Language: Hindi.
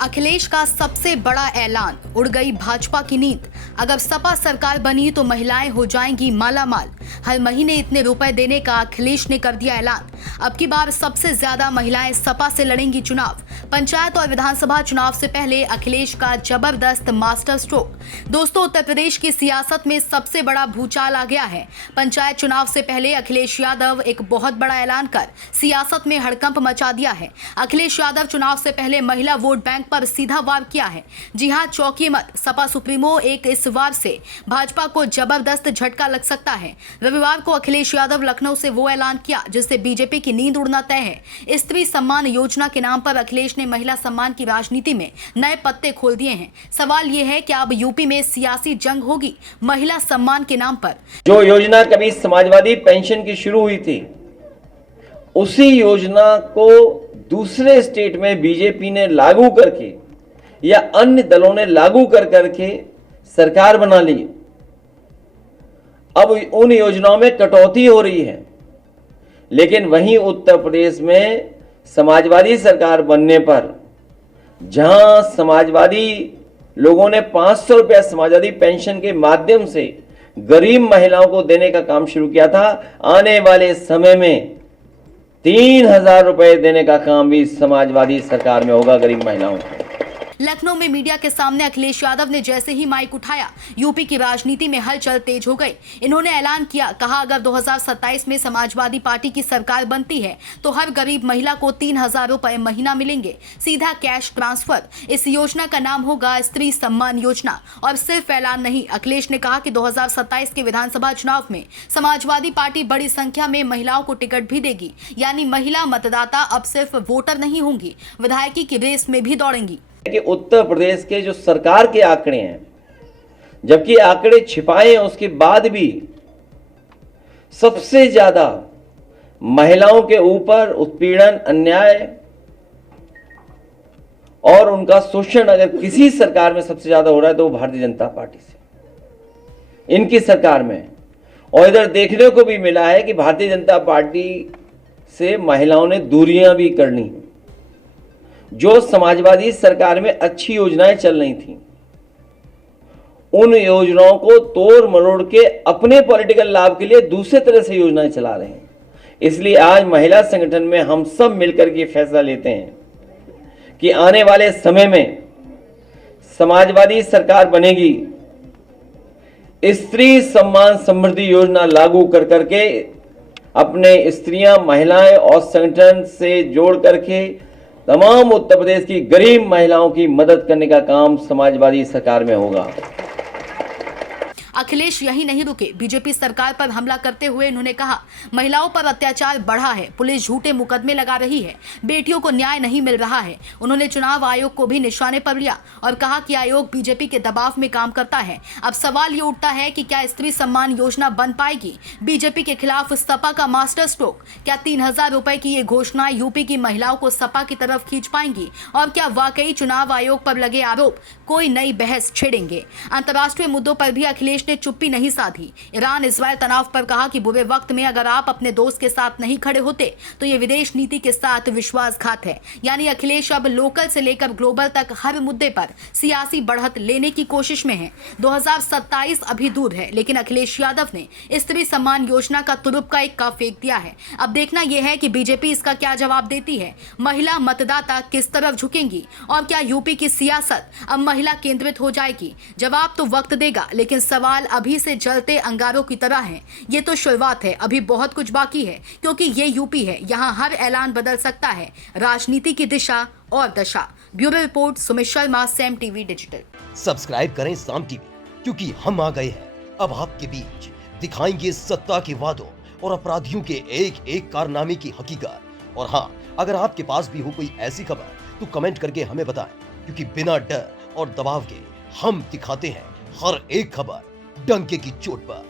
अखिलेश का सबसे बड़ा ऐलान, उड़ गई भाजपा की नींद। अगर सपा सरकार बनी तो महिलाएं हो जाएंगी मालामाल। हर महीने इतने रुपए देने का अखिलेश ने कर दिया ऐलान। अब की बार सबसे ज्यादा महिलाएं सपा से लड़ेंगी चुनाव। पंचायत और विधानसभा चुनाव से पहले अखिलेश का जबरदस्त मास्टर स्ट्रोक। दोस्तों, उत्तर प्रदेश की सियासत में सबसे बड़ा भूचाल आ गया है। पंचायत चुनाव से पहले अखिलेश यादव एक बहुत बड़ा ऐलान कर सियासत में हड़कंप मचा दिया है। अखिलेश यादव चुनाव से पहले महिला वोट बैंक पर सीधा वार किया है। जी हां, चौकी मत, सपा सुप्रीमो एक इस वार से भाजपा को जबरदस्त झटका लग सकता है। रविवार को अखिलेश यादव लखनऊ से वो ऐलान किया जिससे बीजेपी की नींद उड़ना तय है। स्त्री सम्मान योजना के नाम पर अखिलेश ने महिला सम्मान की राजनीति में नए पत्ते खोल दिए हैं। सवाल ये है कि अब यूपी में सियासी जंग होगी महिला सम्मान के नाम पर। जो योजना कभी समाजवादी पेंशन की शुरू हुई थी, उसी योजना को दूसरे स्टेट में बीजेपी ने लागू करके या अन्य दलों ने लागू करके सरकार बना ली। अब उन योजनाओं में कटौती हो रही है, लेकिन वहीं उत्तर प्रदेश में समाजवादी सरकार बनने पर जहां समाजवादी लोगों ने 500 रुपया समाजवादी पेंशन के माध्यम से गरीब महिलाओं को देने का काम शुरू किया था, आने वाले समय में 3000 रुपए देने का काम भी समाजवादी सरकार में होगा गरीब महिलाओं को। लखनऊ में मीडिया के सामने अखिलेश यादव ने जैसे ही माइक उठाया, यूपी की राजनीति में हलचल तेज हो गई। इन्होंने ऐलान किया, कहा अगर 2027 में समाजवादी पार्टी की सरकार बनती है तो हर गरीब महिला को 3000 रुपए महीना मिलेंगे, सीधा कैश ट्रांसफर। इस योजना का नाम होगा स्त्री सम्मान योजना। और सिर्फ ऐलान नहीं, अखिलेश ने कहा कि 2027 के विधानसभा चुनाव में समाजवादी पार्टी बड़ी संख्या में महिलाओं को टिकट भी देगी। यानी महिला मतदाता अब सिर्फ वोटर नहीं होंगी, विधायकी की रेस में भी दौड़ेंगी। कि उत्तर प्रदेश के जो सरकार के आंकड़े हैं, जबकि आंकड़े छिपाए हैं, उसके बाद भी सबसे ज्यादा महिलाओं के ऊपर उत्पीड़न, अन्याय और उनका शोषण अगर किसी सरकार में सबसे ज्यादा हो रहा है तो वो भारतीय जनता पार्टी से, इनकी सरकार में। और इधर देखने को भी मिला है कि भारतीय जनता पार्टी से महिलाओं ने दूरियां भी कर ली। जो समाजवादी सरकार में अच्छी योजनाएं चल रही थी, उन योजनाओं को तोड़ मरोड़ के अपने पॉलिटिकल लाभ के लिए दूसरे तरह से योजनाएं चला रहे हैं। इसलिए आज महिला संगठन में हम सब मिलकर के फैसला लेते हैं कि आने वाले समय में समाजवादी सरकार बनेगी, स्त्री सम्मान समृद्धि योजना लागू कर करके अपने स्त्रियां, महिलाएं और संगठन से जोड़ करके तमाम उत्तर प्रदेश की गरीब महिलाओं की मदद करने का काम समाजवादी सरकार में होगा। अखिलेश यही नहीं रुके, बीजेपी सरकार पर हमला करते हुए इन्होंने कहा, महिलाओं पर अत्याचार बढ़ा है, पुलिस झूठे मुकदमे लगा रही है, बेटियों को न्याय नहीं मिल रहा है। उन्होंने चुनाव आयोग को भी निशाने पर लिया और कहा कि आयोग बीजेपी के दबाव में काम करता है। अब सवाल ये उठता है कि क्या स्त्री सम्मान योजना बन पाएगी? बीजेपी के खिलाफ सपा का मास्टर स्ट्रोक। क्या 3000 रुपए की ये घोषणा यूपी की महिलाओं को सपा की तरफ खींच पाएंगी? और क्या वाकई चुनाव आयोग पर लगे आरोप कोई नई बहस छेड़ेंगे? अंतर्राष्ट्रीय मुद्दों पर भी अखिलेश ने चुप्पी नहीं साधी। ईरान इजरायल तनाव पर कहा कि बुरे वक्त में अगर आप अपने दोस्त के साथ नहीं खड़े होते तो ये विदेश नीति के साथ विश्वासघात है। यानी अखिलेश अब लोकल से लेकर ग्लोबल तक हर मुद्दे पर सियासी बढ़त लेने की कोशिश में है। 2027 अभी दूर है, लेकिन अखिलेश यादव ने स्त्री सम्मान योजना का तुरुप का इक्का फेंक दिया है। अब देखना यह है कि बीजेपी इसका क्या जवाब देती है। महिला मतदाता किस तरफ झुकेंगी और क्या यूपी की सियासत अब महिला केंद्रित हो जाएगी? जवाब तो वक्त देगा, लेकिन सवाल अभी से जलते अंगारों की तरह है। ये तो शुरुआत है, अभी बहुत कुछ बाकी है, क्योंकि ये यूपी है, यहाँ हर ऐलान बदल सकता है राजनीति की दिशा और दशा। Bureau report, Sumit Sharma, Sam TV digital. Subscribe करें साम टीवी, क्योंकि हम आ गए हैं अब आपके बीच। दिखाएंगे सत्ता के वादों और अपराधियों के एक एक कारनामे की हकीकत। और हाँ, अगर आपके पास भी हो कोई ऐसी खबर तो कमेंट करके हमें बताएं, क्योंकि बिना डर और दबाव के हम दिखाते हैं हर एक खबर डंके की चोट पर।